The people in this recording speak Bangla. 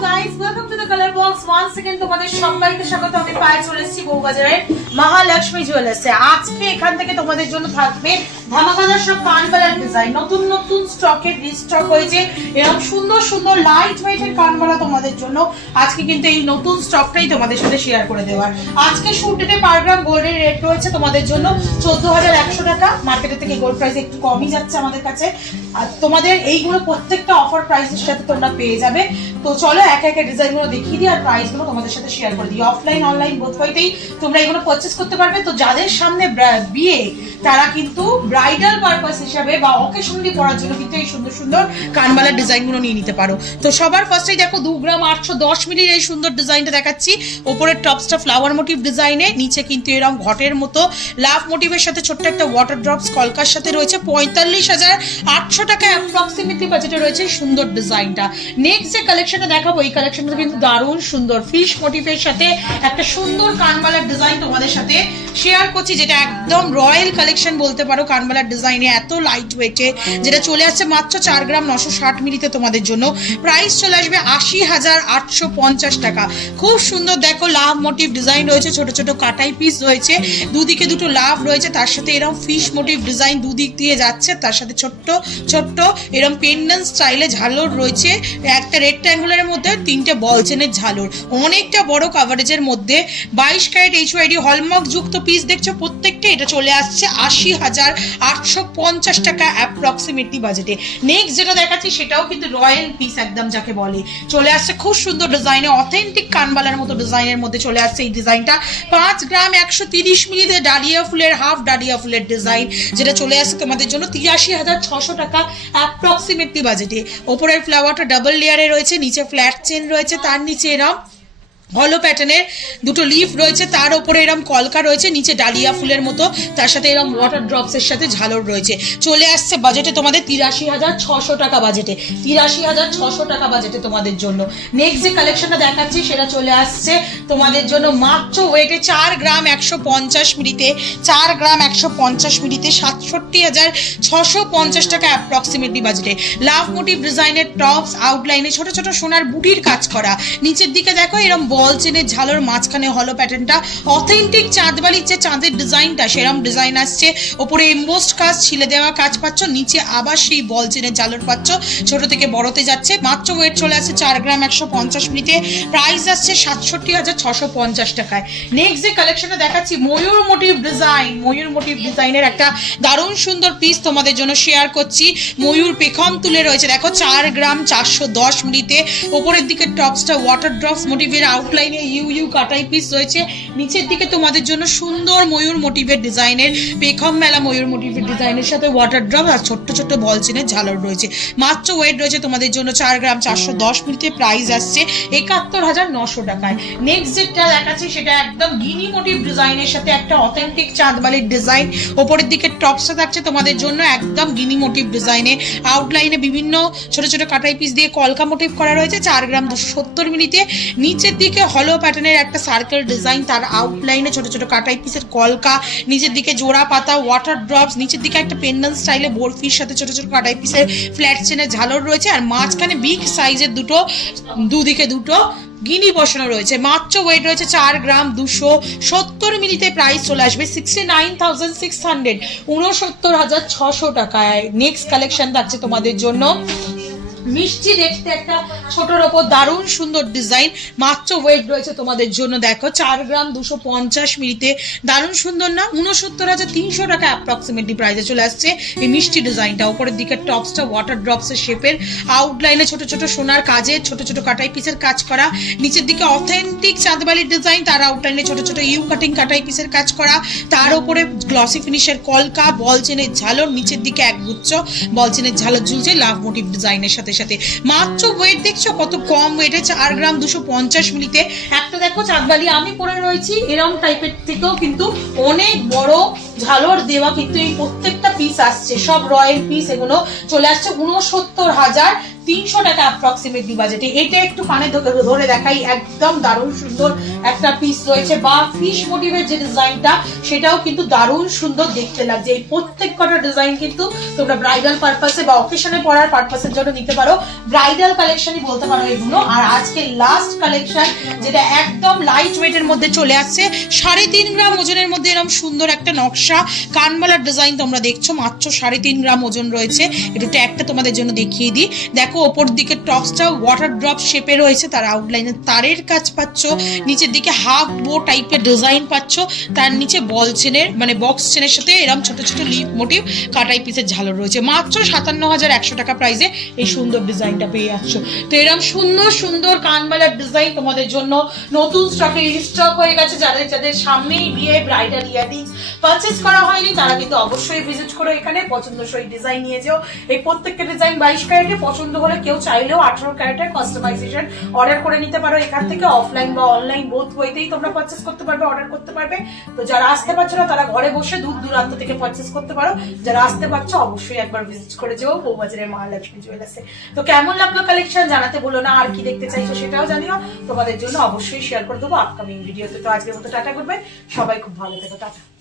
guys, welcome to the color box once again. তোমাদের সবাইকে স্বাগত। আমি পায়ে চলে এসেছি বউবাজারের মহালক্ষ্মী জুয়েলার্সে। আজকে এখান থেকে তোমাদের জন্য থাকবে ধামাকাদার সব কানবালার ডিজাইন। নতুন নতুন স্টকের রিস্টক হয়েছে। এরকম সুন্দর সুন্দর লাইট ওয়েটের কানবালা তোমাদের জন্য আজকে কিন্তু এই নতুন স্টকটাই তোমাদের সাথে শেয়ার করে দেওয়ার। আজকে শুটেতে পার গ্রাম গোল্ডের রেট রয়েছে তোমাদের জন্য 14,100 টাকা। মার্কেটের থেকে গোল্ড প্রাইস একটু কমই যাচ্ছে আমাদের কাছে। আর তোমাদের এইগুলো প্রত্যেকটা অফার প্রাইসের সাথে তোমরা পেয়ে যাবে। তো চলো একে একে ডিজাইনগুলো দেখিয়ে দিই আর প্রাইসগুলো তোমাদের সাথে শেয়ার করে দিই। অফলাইন অনলাইন বোথ ওয়েতেই তোমরা এগুলো পারচেজ করতে পারবে। তো যাদের সামনে বিয়ে তারা কিন্তু ব্রাইডাল পারপাস হিসাবে বা অকেশনালি পরার জন্য কিন্তু এই সুন্দর সুন্দর কানবালার ডিজাইনগুলো নিয়ে নিতে পারো। তো সবার ফার্স্টেই দেখো 2 গ্রাম 810 মিলির এই সুন্দর ডিজাইনটা দেখাচ্ছি। ওপরের টপসটা ফ্লাওয়ার মোটিভ ডিজাইনে, নিচে কিন্তু এরকম ঘটের মতো লাভ মোটিভের সাথে ছোট্ট একটা ওয়াটার ড্রপস কলকার সাথে রয়েছে। 45,800 টাকা অ্যাপ্রক্সিমেটলি বাজেটে রয়েছে সুন্দর ডিজাইনটা। নেক্সট যে কালেকশনটা দেখাবো এই কালেকশনটা কিন্তু দারুণ সুন্দর ফিশ মোটিভের সাথে একটা সুন্দর কানবালার ডিজাইন তোমাদের সাথে শেয়ার করছি, যেটা একদম রয়্যাল কালেকশন বলতে পারো। কানবালার ডিজাইনে এত লাইট ওয়েটে, যেটা চলে আসছে মাত্র 4 গ্রাম 960 মিলিতে তোমাদের জন্য। প্রাইস চলে আসবে 80,850 টাকা। খুব সুন্দর দেখো লাভ মোটিভ ডিজাইন রয়েছে, ছোট ছোট কাটাই পিস রয়েছে, দুদিকে দুটো লাভ রয়েছে, তার সাথে এরকম ফিশ মোটিভ ডিজাইন দুদিক দিয়ে যাচ্ছে, তার সাথে ছোট্ট ছোট্ট এরকম পেন্ডেন্ট স্টাইলে ঝালর রয়েছে। একটা রেক্ট্যাঙ্গুলারের মধ্যে 3টে বল চেনের ঝালর, অনেকটা বড় কভারেজের মধ্যে 22 ক্যারেট HYD হলমার্ক যুক্ত পিস দেখছো প্রত্যেকটা। এটা চলে আসছে 80,850 টাকা অ্যাপ্রক্সিমেটলি বাজেটে। নেক্সট যেটা দেখাচ্ছি সেটাও কিন্তু রয়্যাল পিস একদম যাকে বলে, চলে আসছে খুব সুন্দর ডিজাইনে, অথেন্টিক কানবালার মতো ডিজাইনের মধ্যে চলে আসছে এই ডিজাইনটা। 5 গ্রাম 130 মিলিতে ডালিয়া ফুলের হাফ ডালিয়া ফুলের ডিজাইন, যেটা চলে আসছে তোমাদের জন্য 83,600 টাকা অ্যাপ্রক্সিমেটলি বাজেটে। ওপরের ফ্লাওয়ারটা ডাবল লেয়ারে রয়েছে, নিচে ফ্ল্যাট চেন রয়েছে, তার নিচে এরকম হলো প্যাটার্নের দুটো লিফ রয়েছে, তার উপরে এরকম কলকা রয়েছে, নিচে ডালিয়া ফুলের মতো, তার সাথে এরকম ওয়াটার ড্রপসের সাথে ঝালর রয়েছে। চলে আসছে বাজেটে তোমাদের 83,600 টাকা বাজেটে। 83,600 টাকা বাজেটে তোমাদের জন্য। নেক্সট যে কালেকশনটা দেখাচ্ছি সেটা চলে আসছে তোমাদের জন্য মাত্র ওয়েটে 4 গ্রাম 150 মিলিতে। 4 গ্রাম 150 মিলিতে 67,650 টাকা অ্যাপ্রক্সিমেটলি বাজেটে। লাভ মোটিভ ডিজাইনের টপস, আউটলাইনে ছোট ছোট সোনার বুটির কাজ করা, নিচের দিকে দেখো এরকম বল চেনের ঝালর, মাঝখানে হলো প্যাটার্নটা, অথেন্টিক চাঁদবালির যে চাঁদের ডিজাইনটা সেরকম ডিজাইন আসছে। ওপরে এমবোসড কাজ, ছিলে দেওয়া কাজ পাচ্ছ, নিচে আবার সেই বল চেনের ঝালর পাচ্ছ, ছোট থেকে বড়তে যাচ্ছে। মাত্র ওয়েট চলে আসছে 4 গ্রাম 150 মিলিতে। প্রাইস আসছে 67,650 টাকায়। নেক্সট যে কালেকশনটা দেখাচ্ছি ময়ূর মোটিভ ডিজাইন। ময়ূর মোটিভ ডিজাইনের একটা দারুণ সুন্দর পিস তোমাদের জন্য শেয়ার করছি। ময়ূর পেখম তুলে রয়েছে দেখো 4 গ্রাম 410 মিলিতে। ওপরের দিকে টপসটা ওয়াটার ড্রপস মোটিভের আউটলাইনে ইউ কাটাই পিস রয়েছে, নিচের দিকে তোমাদের জন্য সুন্দর ময়ূর মোটিভের ডিজাইনের পেখম মেলা ময়ূর মোটিভের ডিজাইনের সাথে ওয়াটার ড্রপ আর ছোট্ট ছোট্ট বল চেনের ঝালর রয়েছে। মাত্র ওয়েট রয়েছে তোমাদের জন্য 4 গ্রাম 410 মিলিতে। প্রাইস আসছে 71,900 টাকায়। নেক্সট যেটা দেখাচ্ছি সেটা একদম গিনি মোটিভ ডিজাইনের সাথে একটা অথেন্টিক চাঁদবালির ডিজাইন। ওপরের দিকে টপসটা থাকছে তোমাদের জন্য একদম গিনি মোটিভ ডিজাইনে, আউটলাইনে বিভিন্ন ছোট ছোট কাটাই পিস দিয়ে কলকা মোটিভ করা রয়েছে। 4 গ্রাম 270 মিলিতে। নিচের দিকে হলো প্যাটার্নের একটা সার্কেল ডিজাইন, তার আউটলাইনে ছোট ছোট কাটাই পিসের কলকা, নিচের দিকে জোড়া পাতা ওয়াটার ড্রপস, নিচের দিকে একটা পেন্ডেন্ট স্টাইলে বরফির সাথে ছোট ছোট কাটাই পিসের ফ্ল্যাট চেনের ঝালর রয়েছে, আর মাঝখানে বিগ সাইজের দুদিকে দুটো গিনি বসানো রয়েছে। মাত্র ওয়েট রয়েছে 4 গ্রাম 270 মিলিতে। প্রাইস চলে আসবে 69,600, 69,600 টাকায়। নেক্সট কালেকশন থাকছে তোমাদের জন্য মিষ্টি দেখতে একটা ছোটর ওপর দারুণ সুন্দর ডিজাইন। মাত্র ওয়েট রয়েছে তোমাদের জন্য দেখো 4 গ্রাম 250 মিলিতে। দারুণ সুন্দর না? 69,300 টাকা অ্যাপ্রক্সিমেটলি প্রাইসে চলে আসছে এই মিষ্টি ডিজাইনটা। উপরের দিকে টপসটা ওয়াটার ড্রপসের শেপের, আউটলাইনে ছোট ছোট সোনার কাজে ছোট ছোট কাটাই পিসের কাজ করা, নিচের দিকে অথেন্টিক চাঁদবালির ডিজাইন, তার আউটলাইনে ছোট ছোট ইউ কাটিং কাটাই পিসের কাজ করা, তার উপরে গ্লসি ফিনিশের কলকা, বল চেনের ঝালর, নিচের দিকে একগুচ্ছ বল চেনের ঝালর ঝুলছে লাভ মোটিভ ডিজাইনের সাথে সাথে। মাত্র ওয়েট দেখছো কত কম ওয়েটে, 4 গ্রাম 250 মিলিতে। একটা দেখো চাঁদবালি আমি পরে রয়েছি এরকম টাইপের থেকেও কিন্তু অনেক বড় ঝালর দেওয়া, কিন্তু এই প্রত্যেকটা পিস আসছে সব রয়্যাল পিস। এগুলো চলে আসছে 69,300 300 টাকা অ্যাপ্রক্সিমেটলি বাজেটে। এটা একটু কানে ধরে দেখাই, একদম দারুণ সুন্দর একটা পিস রয়েছে, বা ফিশ মোটিভের যে ডিজাইনটা সেটাও কিন্তু দারুণ সুন্দর দেখতে লাগছে। এই প্রত্যেক কটা ডিজাইন কিন্তু তোমরা ব্রাইডাল পারপাসে বা অকেশনে পরার পারপাসের জন্য নিতে পারো, ব্রাইডাল কালেকশনই বলতে পারো এগুলো। আর আজকে লাস্ট কালেকশন যেটা একদম লাইট ওয়েটের মধ্যে চলে আসছে, 3.5 গ্রাম ওজনের মধ্যে এরকম সুন্দর একটা নকশা কানমালার ডিজাইন তোমরা দেখছো, মাত্র 3.5 গ্রাম ওজন রয়েছে। এটা একটা তোমাদের জন্য দেখিয়ে দিই, দেখো ওপর দিকে টপসটা ওয়াটার ড্রপ শেপে রয়েছে, তার আউটলাইনে তারের কাজ পাচ্ছ, নিচের দিকে হাফ বো টাইপের ডিজাইন পাচ্ছ, তার নিচে বল চেনের মানে বক্স চেনের সাথে এরকম ছোট ছোট লিফ মোটিভ কাটাই পিসের ঝালর রয়েছে। মাত্র 57,100 টাকা প্রাইসে এই সুন্দর ডিজাইনটা পেয়ে যাচ্ছ। তো এরকম সুন্দর সুন্দর কানমালার ডিজাইন তোমাদের জন্য নতুন স্টকে রিস্টক হয়ে গেছে। যাদের যাদের সামনেই বিয়ে ব্রাইডাল ইয়াররিংস পারচেজ করা হয়নি তারা কিন্তু অবশ্যই ভিজিট করো, এখানে পছন্দসই ডিজাইন নিয়ে যাও। এই প্রত্যেকটা ডিজাইন 22 ক্যারেটে, পছন্দ হলে কেউ চাইলেও 18 ক্যারেটের কাস্টমাইজেশন অর্ডার করে নিতে পারো এখান থেকে। অফলাইন বা অনলাইন বোথ ওয়েতেই তোমরা পারচেজ করতে পারবে, অর্ডার করতে পারবে। তো যারা আসতে পারছো না তারা ঘরে বসে দূর দূরান্ত থেকে পারচেজ করতে পারো, যারা আসতে পারছো অবশ্যই একবার ভিজিট করে যাও বউবাজারের মহালক্ষ্মী জুয়েলার্সে। তো কেমন লাগলো কালেকশন জানাতে বলো না, আর কি দেখতে চাইছো সেটাও জানিও, তোমাদের জন্য অবশ্যই শেয়ার করে দেবো আপকামিং ভিডিওতে। তো আজকের মতো টাটা করবে, সবাই খুব ভালো থেকো, টাটা।